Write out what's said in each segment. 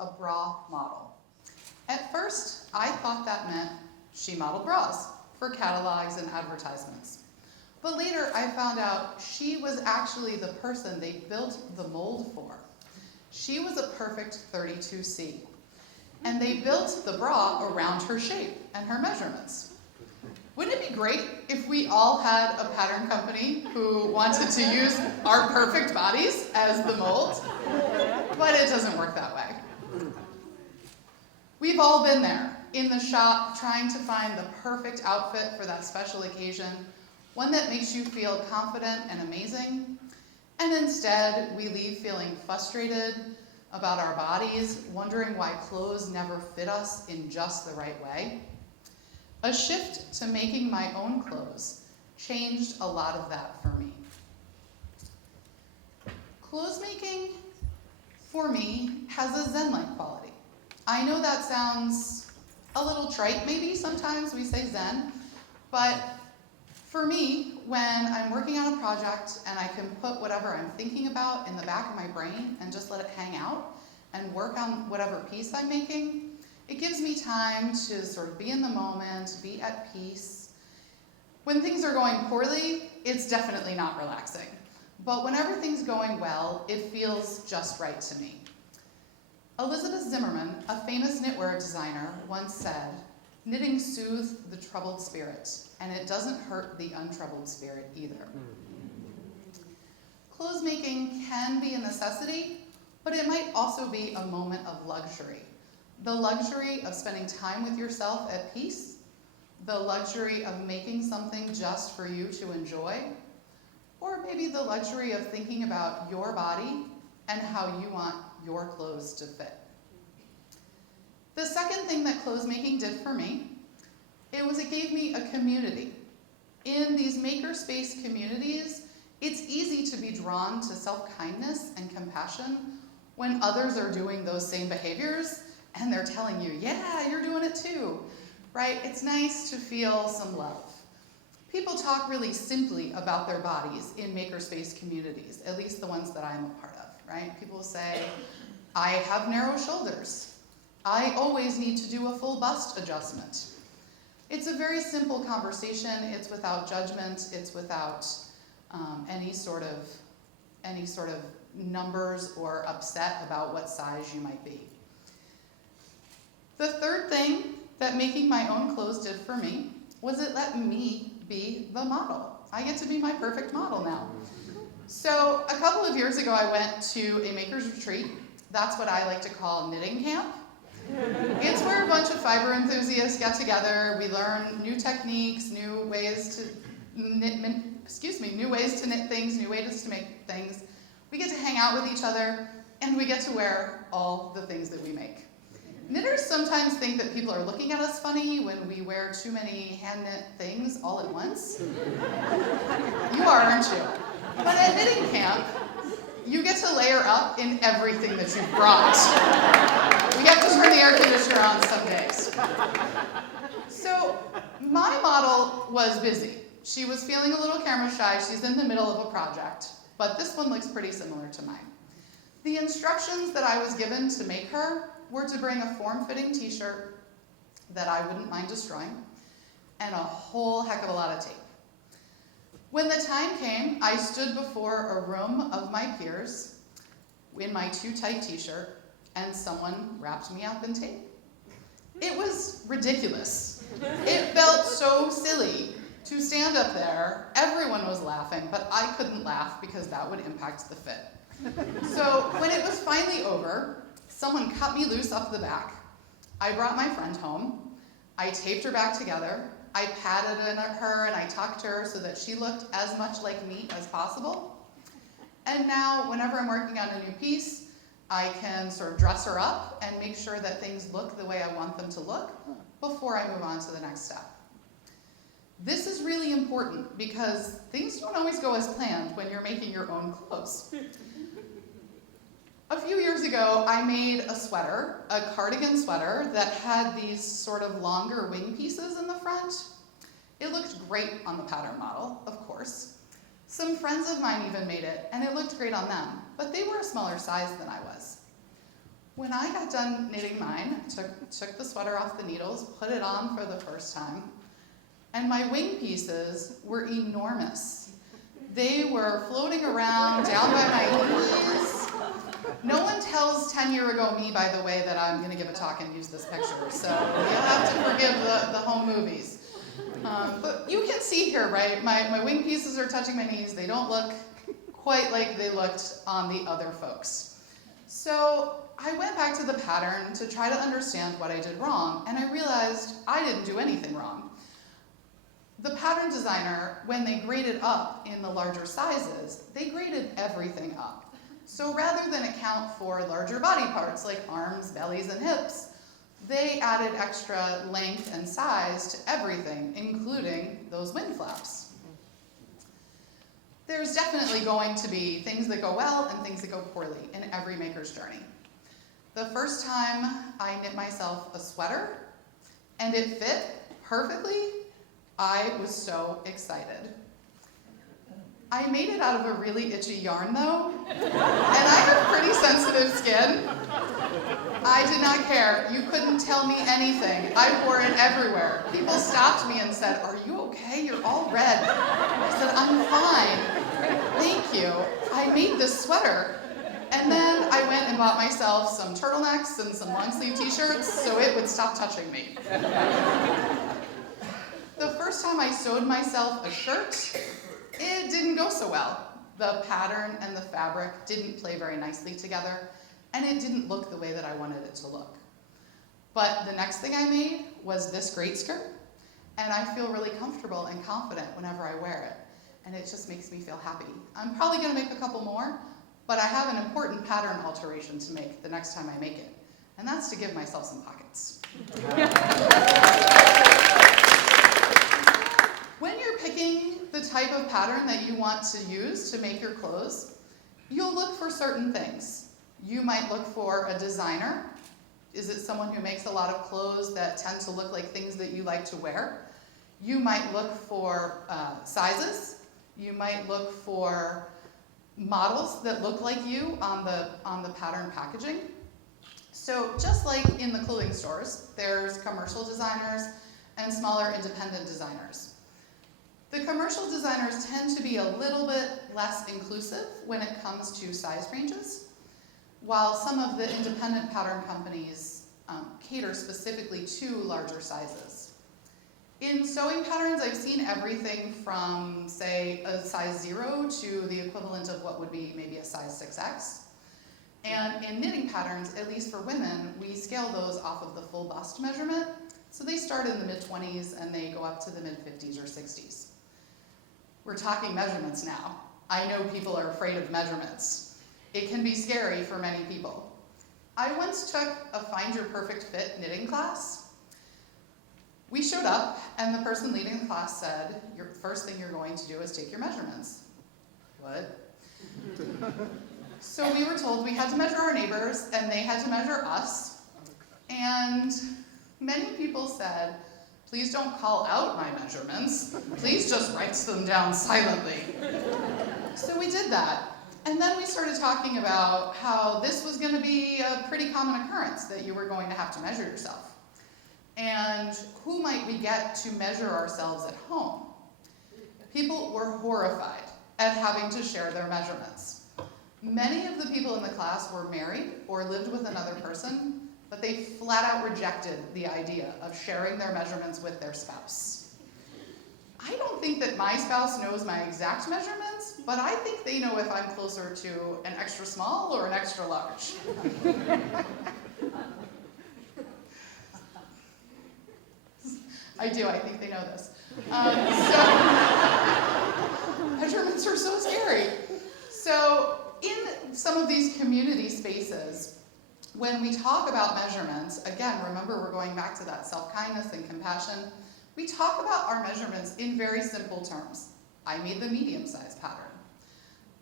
a bra model. At first, I thought that meant she modeled bras for catalogs and advertisements. But later, I found out she was actually the person they built the mold for. She was a perfect 32C, and they built the bra around her shape and her measurements. Wouldn't it be great if we all had a pattern company who wanted to use our perfect bodies as the mold? But it doesn't work that way. We've all been there, in the shop, trying to find the perfect outfit for that special occasion, one that makes you feel confident and amazing, and instead we leave feeling frustrated about our bodies, wondering why clothes never fit us in just the right way. A shift to making my own clothes changed a lot of that for me. Clothes making, for me, has a Zen-like quality. I know that sounds a little trite, maybe sometimes we say Zen, but for me, when I'm working on a project and I can put whatever I'm thinking about in the back of my brain and just let it hang out and work on whatever piece I'm making, it gives me time to sort of be in the moment, be at peace. When things are going poorly, it's definitely not relaxing. But when everything's going well, it feels just right to me. Elizabeth Zimmerman, a famous knitwear designer, once said, "Knitting soothes the troubled spirit, and it doesn't hurt the untroubled spirit either." Clothes making can be a necessity, but it might also be a moment of luxury. The luxury of spending time with yourself at peace, the luxury of making something just for you to enjoy, or maybe the luxury of thinking about your body and how you want your clothes to fit. The second thing that clothes making did for me, it gave me a community. In these makerspace communities, it's easy to be drawn to self-kindness and compassion when others are doing those same behaviors and they're telling you, yeah, you're doing it too, right? It's nice to feel some love. People talk really simply about their bodies in makerspace communities, at least the ones that I'm a part of, right? People say, I have narrow shoulders. I always need to do a full bust adjustment. It's a very simple conversation. It's without judgment. It's without any sort of numbers or upset about what size you might be. The third thing that making my own clothes did for me was it let me be the model. I get to be my perfect model now. So a couple of years ago, I went to a maker's retreat. That's what I like to call knitting camp. It's where a bunch of fiber enthusiasts get together. We learn new techniques, new ways to knit things, new ways to make things. We get to hang out with each other, and we get to wear all the things that we make. Knitters sometimes think that people are looking at us funny when we wear too many hand-knit things all at once. You are, aren't you? But at knitting camp, you get to layer up in everything that you've brought. We have to turn the air conditioner on some days. So my model was busy. She was feeling a little camera shy. She's in the middle of a project, but this one looks pretty similar to mine. The instructions that I was given to make her were to bring a form-fitting t-shirt that I wouldn't mind destroying, and a whole heck of a lot of tape. When the time came, I stood before a room of my peers in my too tight t-shirt, and someone wrapped me up in tape. It was ridiculous. It felt so silly to stand up there. Everyone was laughing, but I couldn't laugh because that would impact the fit. So when it was finally over, someone cut me loose up the back. I brought my friend home. I taped her back together. I patted her and I tucked her so that she looked as much like me as possible. And now, whenever I'm working on a new piece, I can sort of dress her up and make sure that things look the way I want them to look before I move on to the next step. This is really important because things don't always go as planned when you're making your own clothes. A few years ago, I made a sweater, a cardigan sweater, that had these sort of longer wing pieces in the front. It looked great on the pattern model, of course. Some friends of mine even made it, and it looked great on them, but they were a smaller size than I was. When I got done knitting mine, I took the sweater off the needles, put it on for the first time, and my wing pieces were enormous. They were floating around down by my knees. No one tells 10-year-ago me, by the way, that I'm going to give a talk and use this picture, so you'll have to forgive the home movies. But you can see here, right, my wing pieces are touching my knees. They don't look quite like they looked on the other folks. So I went back to the pattern to try to understand what I did wrong, and I realized I didn't do anything wrong. The pattern designer, when they graded up in the larger sizes, they graded everything up. So rather than account for larger body parts like arms, bellies, and hips, they added extra length and size to everything, including those wing flaps. There's definitely going to be things that go well and things that go poorly in every maker's journey. The first time I knit myself a sweater and it fit perfectly, I was so excited. I made it out of a really itchy yarn though, and I have pretty sensitive skin. I did not care. You couldn't tell me anything. I wore it everywhere. People stopped me and said, "Are you okay? You're all red." I said, "I'm fine. Thank you. I made this sweater." And then I went and bought myself some turtlenecks and some long sleeve t-shirts so it would stop touching me. The first time I sewed myself a shirt, it didn't go so well. The pattern and the fabric didn't play very nicely together, and it didn't look the way that I wanted it to look. But the next thing I made was this great skirt, and I feel really comfortable and confident whenever I wear it, and it just makes me feel happy. I'm probably going to make a couple more, but I have an important pattern alteration to make the next time I make it, and that's to give myself some pockets. When you're picking the type of pattern that you want to use to make your clothes, you'll look for certain things. You might look for a designer. Is it someone who makes a lot of clothes that tend to look like things that you like to wear? You might look for sizes. You might look for models that look like you on the pattern packaging. So just like in the clothing stores, there's commercial designers and smaller independent designers. The commercial designers tend to be a little bit less inclusive when it comes to size ranges, while some of the independent pattern companies cater specifically to larger sizes. In sewing patterns, I've seen everything from, say, a size 0 to the equivalent of what would be maybe a size 6X. And in knitting patterns, at least for women, we scale those off of the full bust measurement. So they start in the mid-20s and they go up to the mid-50s or 60s. We're talking measurements now. I know people are afraid of measurements. It can be scary for many people. I once took a Find Your Perfect Fit knitting class. We showed up and the person leading the class said, "Your first thing you're going to do is take your measurements." What? So we were told we had to measure our neighbors and they had to measure us. And many people said, "Please don't call out my measurements. Please just write them down silently." So we did that. And then we started talking about how this was going to be a pretty common occurrence, that you were going to have to measure yourself. And who might we get to measure ourselves at home? People were horrified at having to share their measurements. Many of the people in the class were married or lived with another person, but they flat out rejected the idea of sharing their measurements with their spouse. I don't think that my spouse knows my exact measurements, but I think they know if I'm closer to an extra small or an extra large. I do, I think they know this. Measurements are so scary. So in some of these community spaces, when we talk about measurements, again, remember we're going back to that self-kindness and compassion, we talk about our measurements in very simple terms. I made the medium-sized pattern.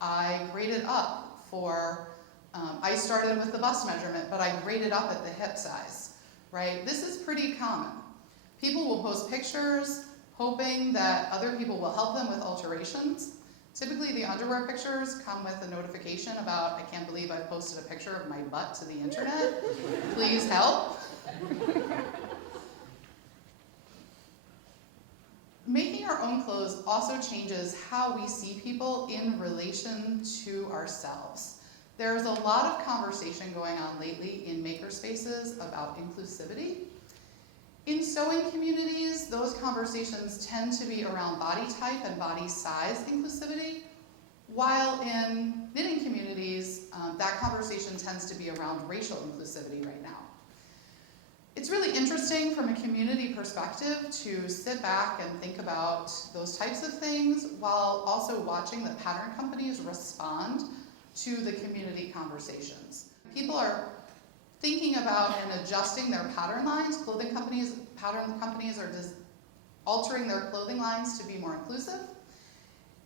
I graded up for, I started with the bust measurement, but I graded up at the hip size, right? This is pretty common. People will post pictures hoping that other people will help them with alterations. Typically the underwear pictures come with a notification about, I can't believe I posted a picture of my butt to the internet. Please help. Making our own clothes also changes how we see people in relation to ourselves. There's a lot of conversation going on lately in makerspaces about inclusivity. In sewing communities, those conversations tend to be around body type and body size inclusivity, while in knitting communities, that conversation tends to be around racial inclusivity right now. It's really interesting from a community perspective to sit back and think about those types of things while also watching the pattern companies respond to the community conversations. People are thinking about and adjusting their pattern lines. Pattern companies are just altering their clothing lines to be more inclusive.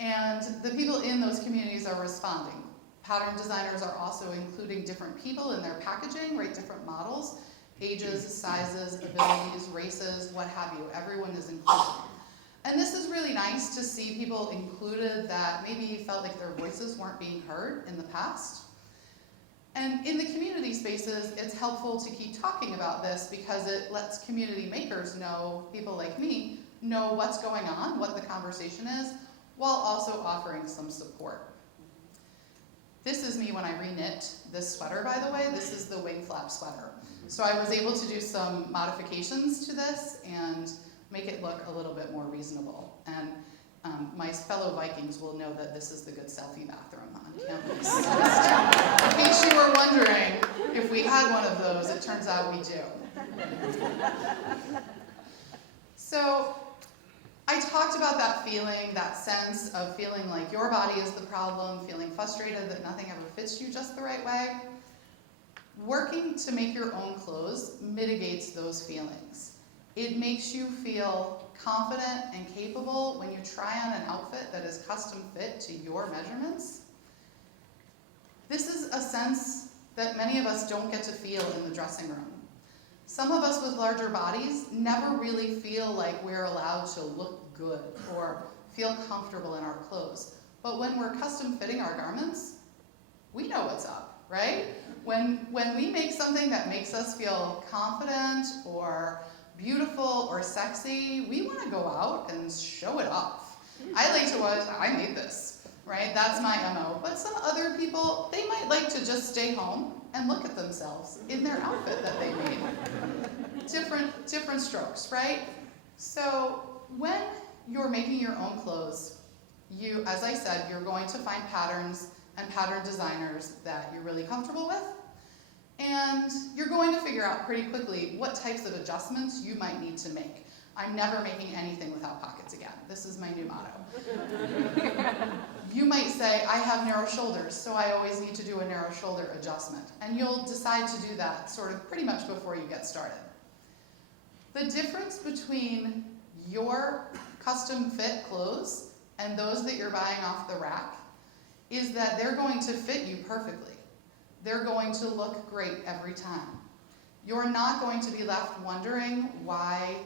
And the people in those communities are responding. Pattern designers are also including different people in their packaging, right? Different models, ages, sizes, abilities, races, what have you. Everyone is included. And this is really nice to see people included that maybe felt like their voices weren't being heard in the past. And in the community spaces, it's helpful to keep talking about this because it lets community makers know, people like me, know what's going on, what the conversation is, while also offering some support. This is me when I re-knit this sweater, by the way. This is the wing flap sweater. So I was able to do some modifications to this and make it look a little bit more reasonable. And my fellow Vikings will know that this is the good selfie bathroom on campus. In case you were wondering if we had one of those, it turns out we do. So I talked about that feeling, that sense of feeling like your body is the problem, feeling frustrated that nothing ever fits you just the right way. Working to make your own clothes mitigates those feelings. It makes you feel confident and capable when you try on an outfit that is custom fit to your measurements. This is a sense that many of us don't get to feel in the dressing room. Some of us with larger bodies never really feel like we're allowed to look good or feel comfortable in our clothes. But when we're custom fitting our garments, we know what's up, right? When we make something that makes us feel confident or beautiful or sexy, we want to go out and show it off. I like to watch, I made this, right? That's my MO. But some other people, they might like to just stay home and look at themselves in their outfit that they made. Different strokes, right? So when you're making your own clothes, you, as I said, you're going to find patterns and pattern designers that you're really comfortable with. And you're going to figure out pretty quickly what types of adjustments you might need to make. I'm never making anything without pockets again. This is my new motto. You might say, I have narrow shoulders, so I always need to do a narrow shoulder adjustment. And you'll decide to do that sort of pretty much before you get started. The difference between your custom fit clothes and those that you're buying off the rack is that they're going to fit you perfectly. They're going to look great every time. You're not going to be left wondering why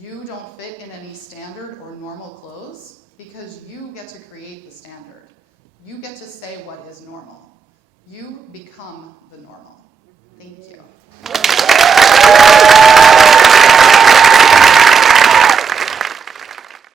you don't fit in any standard or normal clothes, because you get to create the standard. You get to say what is normal. You become the normal. Thank you.